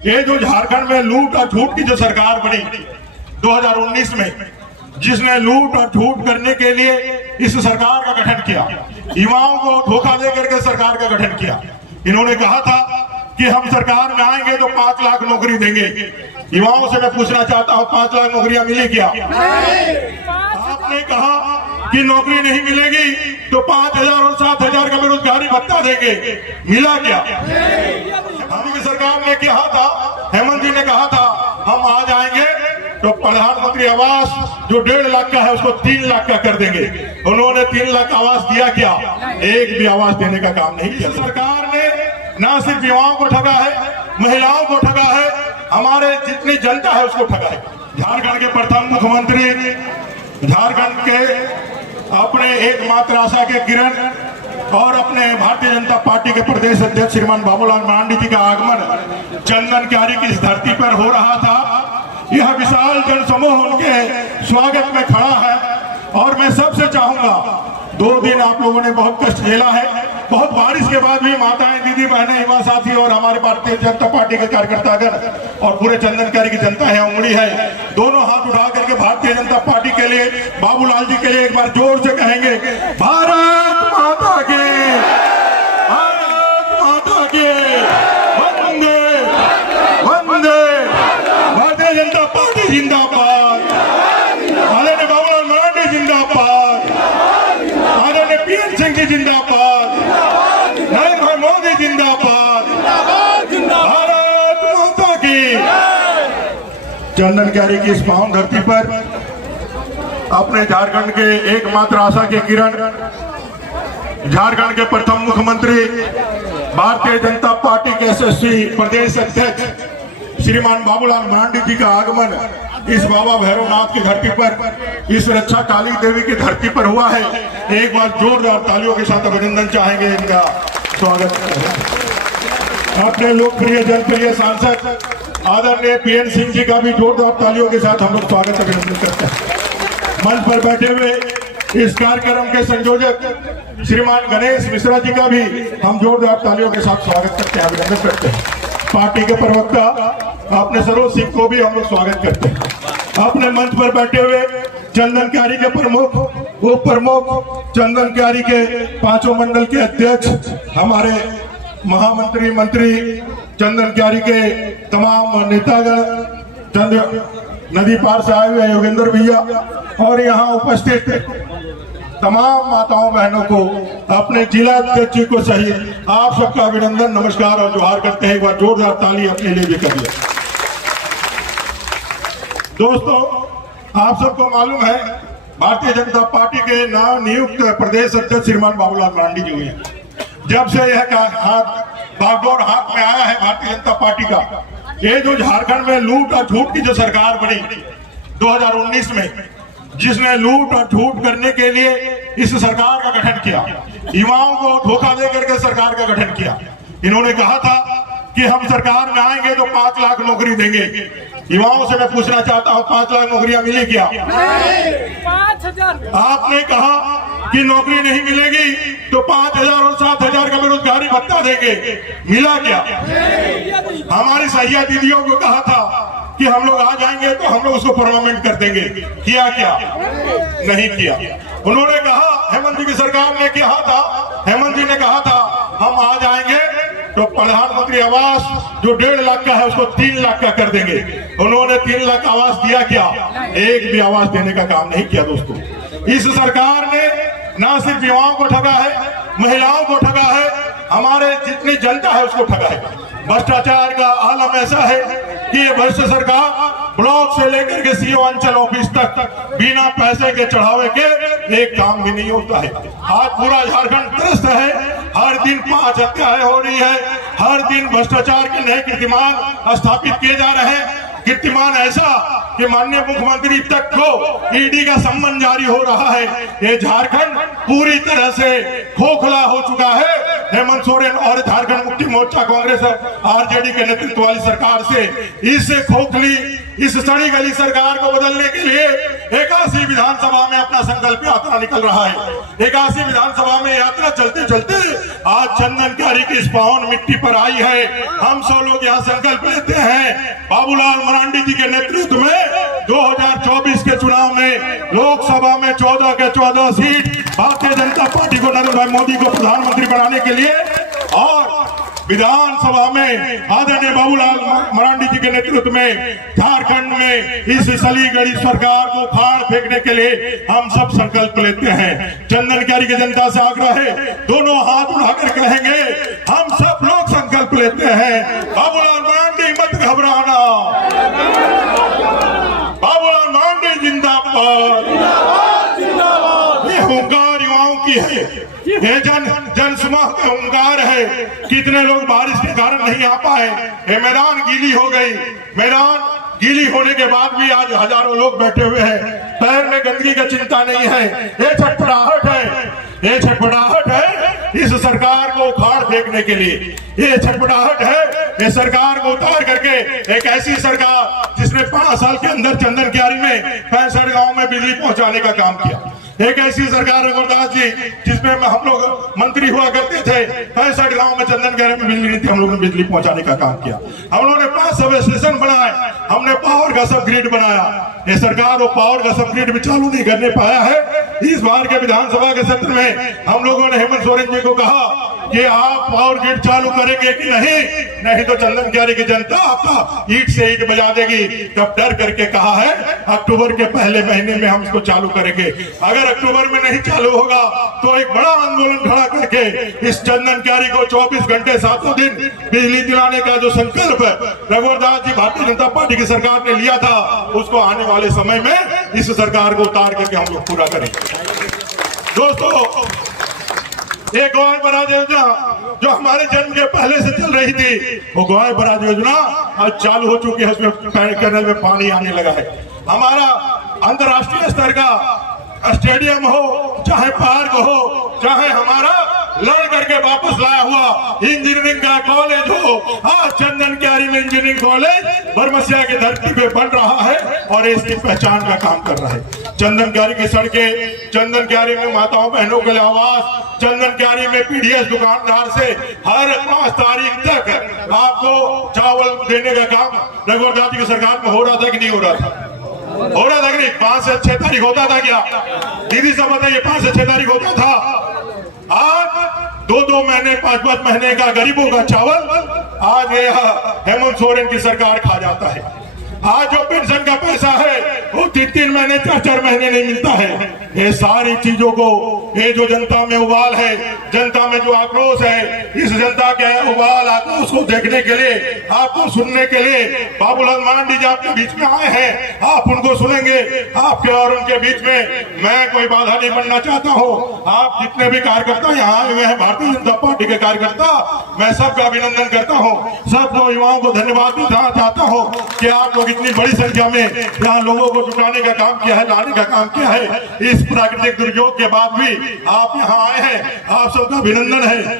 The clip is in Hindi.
ये जो झारखंड में लूट और झूठ की जो सरकार बनी 2019 में, जिसने लूट और झूठ करने के लिए इस सरकार का गठन किया, युवाओं को धोखा दे करके सरकार का गठन किया। इन्होंने कहा था कि हम सरकार में आएंगे तो 5 लाख नौकरी देंगे। युवाओं से मैं पूछना चाहता हूं, 5 लाख नौकरियां मिली क्या? आपने कहा कि नौकरी नहीं मिलेगी तो 5,000 और 7,000 का बेरोजगारी भत्ता देंगे, मिला क्या? हमारी सरकार ने कहा था, हेमंत जी ने कहा था हम आ जाएंगे तो प्रधानमंत्री आवास जो 1.5 लाख का है उसको 3 लाख का कर देंगे। उन्होंने 3 लाख आवास दिया क्या? एक भी आवास देने का काम नहीं किया। सरकार ने न सिर्फ युवाओं को ठगा है, महिलाओं को ठगा है, हमारे जितनी जनता है उसको ठगा है। झारखंड के प्रथम मुख्यमंत्री, झारखंड के अपने एकमात्र आशा के किरण और अपने भारतीय जनता पार्टी के प्रदेश अध्यक्ष श्रीमान बाबूलाल मरांडी जी का आगमन चंदन क्यारी की इस धरती पर हो रहा था। यह विशाल जनसमूह उनके स्वागत में खड़ा है और मैं सबसे चाहूंगा, 2 दिन आप लोगों ने बहुत कष्ट झेला है, बहुत बारिश के बाद भी माताएं, दीदी, बहनें, युवा साथी और हमारे भारतीय जनता पार्टी के कार्यकर्तागण और पूरे चंदन क्यारी की जनता है उमड़ी है। दोनों हाथ उठा करके भारतीय जनता पार्टी के लिए, बाबूलाल जी के लिए एक बार जोर से कहेंगे, भारत माता की, भारत माता की, वंदे वंदे, भारतीय जनता पार्टी जिंदाबाद, आदरणीय बाबूलाल मरांडी जिंदाबाद, आदरणीय पीएन सिंह जी जिंदाबाद, नरेंद्र मोदी जिंदाबाद, भारत माता की। चंदन क्यारी की इस पावन धरती पर अपने झारखंड के एकमात्र आशा के किरण, झारखंड के प्रथम मुख्यमंत्री, भारतीय जनता पार्टी के यशस्वी प्रदेश अध्यक्ष श्रीमान बाबूलाल मरांडी जी का आगमन इस बाबा भैरवनाथ की धरती पर, इस रक्षा काली देवी की धरती पर हुआ है। एक बार जोरदार तालियों के साथ अभिनंदन चाहेंगे, इनका स्वागत करें। अपने लोकप्रिय जनप्रिय सांसद आदरणीय पीएन सिंह जी का भी जोरदार तालियों के साथ हम लोग स्वागत अभिनंदन करते हैं। मंच पर बैठे हुए इस कार्यक्रम के संयोजक श्रीमान गणेश मिश्रा जी का भी हम जोरदार तालियों के साथ स्वागत करते हैं, अभिनंदन करते हैं। पार्टी के प्रवक्ता अपने सरोज सिंह को भी हम लोग स्वागत करते हैं। अपने मंच पर बैठे हुए चंदन क्यारी के प्रमुख, उप प्रमुख, चंदन क्यारी के 5 मंडल के अध्यक्ष, हमारे महामंत्री, मंत्री, चंदन क्यारी के तमाम नेतागण, नदी पार से आए हुए योगेंद्र भैया और यहाँ उपस्थित तमाम माताओं बहनों को, अपने जिला अध्यक्ष जी को सहित आप सबका अभिनंदन, नमस्कार और जोहार करते हैं। एक बार जोरदार ताली अपने लिए भी करिए। दोस्तों, आप सबको मालूम है भारतीय जनता पार्टी के नव नियुक्त प्रदेश अध्यक्ष श्रीमान बाबूलाल मरांडी जी हुए। जब से यह बागडोर हाथ में आया है भारतीय जनता पार्टी का, ये जो झारखंड में लूट और झूठ की जो सरकार बनी 2019 में, जिसने लूट और झूठ करने के लिए इस सरकार का गठन किया, युवाओं को धोखा दे करके सरकार का गठन किया। इन्होंने कहा था कि हम सरकार में आएंगे तो 5 लाख नौकरी देंगे। युवाओं से मैं पूछना चाहता हूं, 5 लाख नौकरियां मिली क्या? 5,000। आपने कहा कि नौकरी नहीं मिलेगी तो 5,000 और 7,000 का बेरोजगारी भत्ता देंगे, मिला क्या? हमारी सहिया दीदियों को कहा था कि हम लोग आ जाएंगे तो हम लोग उसको परमानेंट कर देंगे, किया क्या? नहीं किया। उन्होंने कहा, हेमंत जी की सरकार ने कहा था, हेमंत जी ने कहा था हम आ जाएंगे तो प्रधानमंत्री आवास जो 1.5 लाख का है उसको 3 लाख का कर देंगे। उन्होंने 3 लाख आवास दिया क्या? एक भी आवास देने का काम नहीं किया। दोस्तों, इस सरकार ने न सिर्फ युवाओं को ठगा है, महिलाओं को ठगा है, हमारे जितनी जनता है उसको ठगा है। भ्रष्टाचार का आलम ऐसा है कि ये भ्रष्ट सरकार ब्लॉक से लेकर के सीओ अंचल ऑफिस तक बिना पैसे के चढ़ावे के एक काम भी नहीं होता है। आज पूरा झारखंड त्रस्त है, हर दिन 5 हत्याएं हो रही है, हर दिन भ्रष्टाचार के नए कीर्तिमान स्थापित किए जा रहे हैं। कीर्तिमान ऐसा कि माननीय मुख्यमंत्री तक को ईडी का सम्मन जारी हो रहा है। ये झारखंड पूरी तरह से खोखला हो चुका है। हेमंत सोरेन और झारखंड मुक्ति मोर्चा कांग्रेस आरजेडी के नेतृत्व वाली सरकार से इस खोखली, इस सड़ी गली सरकार को बदलने के लिए 81 विधानसभा में अपना संकल्प यात्रा निकल रहा है। 81 विधानसभा में यात्रा चलते चलते आज चंदन क्यारी की इस पावन मिट्टी पर आई है। हम सब लोग यहाँ संकल्प लेते हैं बाबूलाल मरांडी जी के नेतृत्व में 2024 के चुनाव में लोकसभा में 14 के 14 सीट भारतीय जनता पार्टी को नरेंद्र भाई मोदी को प्रधानमंत्री बनाने के लिए और विधानसभा में आदरणीय बाबूलाल मरांडी जी के नेतृत्व में झारखंड में इस सलीगढ़ी सरकार को खाड़ फेंकने के लिए हम सब संकल्प लेते हैं। चंदन क्यारी की जनता से आग्रह है, दोनों हाथ उठाकर कहेंगे, हम सब लोग संकल्प लेते हैं, बाबूलाल मरांडी मत घबराना, बाबूलाल मरांडी जिंदाबाद। ये हुंकार युवाओं की है, ये जन समूह का हुंकार है। कितने लोग बारिश के कारण नहीं आ पाए, ये मैदान गीली हो गई, मैदान गीली होने के बाद भी आज हजारों लोग बैठे हुए हैं, पैर में गंदगी का चिंता नहीं है। ये छटपटाहट है, ये छटपटाहट है इस सरकार को उखाड़ फेंकने के लिए। ये छटपटाहट है ये सरकार को उतार करके एक ऐसी सरकार जिसने 5 साल के अंदर चंदन क्यारी में 65 गांव में बिजली पहुंचाने का काम किया। एक ऐसी सरकार रघुवरदास जी जिसमें हम लोग मंत्री हुआ करते थे, 65 गांव में चंदन क्यारी में बिजली नहीं थी, हम लोगों ने बिजली पहुंचाने का काम किया। हम लोगों ने 5 सब स्टेशन बनाए, हमने पावर का सब ग्रिड बनाया। ये सरकार वो पावर का सब ग्रिड भी चालू नहीं करने पाया है। इस बार के विधानसभा के सत्र में हम लोगों ने हेमंत सोरेन जी को कहा कि आप पावर ग्रिड चालू करेंगे कि नहीं तो चंदन क्यारी की जनता आपका ईंट से ईंट बजा देगी। तब डर करके कहा है अक्टूबर के पहले महीने में हम इसको चालू करेंगे। अगर अक्टूबर में नहीं चालू होगा तो एक बड़ा आंदोलन खड़ा करके इस चंदन क्यारी को 24 घंटे 7 दिन बिजली दिलाने का जो संकल्प रघुवरदास जी भारतीय जनता पार्टी की सरकार ने लिया था, उसको आने वाले समय में इस सरकार को उतार करके हम लोग पूरा करेंगे। दोस्तों, एक गौर बराज योजना जो हमारे जन्म के पहले से चल रही थी, वो गौर बराज योजना आज चालू हो चुकी है, उसमें कैनल में पानी आने लगा है। हमारा अंतर्राष्ट्रीय स्तर का स्टेडियम हो, चाहे पार्क हो, चाहे हमारा लड़ करके वापस लाया हुआ इंजीनियरिंग का कॉलेज हो, आज चंदन क्यारी में इंजीनियरिंग कॉलेज बरमसिया की धरती पे बन रहा है और इसकी पहचान का काम कर रहा है। चंदन क्यारी की सड़कें, चंदन क्यारी में माताओं बहनों के लिए आवास, चंदन क्यारी में पीडीएस दुकानदार से हर 5 तारीख तक आपको चावल देने का काम रघुवरदास जी की सरकार में हो रहा था कि नहीं हो रहा था? हो रहा था कि नहीं? 5 से 6 तारीख होता था क्या? दीदी सब बताइए, 5 से 6 तारीख होता था। आज 2-2 महीने 5-5 महीने का गरीबों का चावल आज हेमंत सोरेन की सरकार खा जाता है। आज जो पेंशन का पैसा है वो 3-3 महीने 4-4 महीने नहीं मिलता है। ये सारी चीजों को, ये जो जनता में उबाल है, जनता में जो आक्रोश है, इस जनता के उबाल आक्रोश को देखने के लिए, आपको सुनने के लिए बाबूलाल मरांडी जी आपके बीच में आए हैं। आप उनको सुनेंगे। आपके और उनके बीच में मैं कोई बाधा नहीं बनना चाहता हूँ। आप जितने भी कार्यकर्ता यहाँ आए हुए हैं, भारतीय जनता पार्टी के कार्यकर्ता, मैं सबका अभिनंदन करता हूँ। सब युवाओं को धन्यवाद देना चाहता हूँ कि आप लोग इतनी बड़ी संख्या में यहाँ लोगों को जुटाने का काम किया है, लाने का काम किया है। इस प्राकृतिक दुर्योग के बाद भी आप यहाँ आए हैं, आप सबका अभिनंदन है।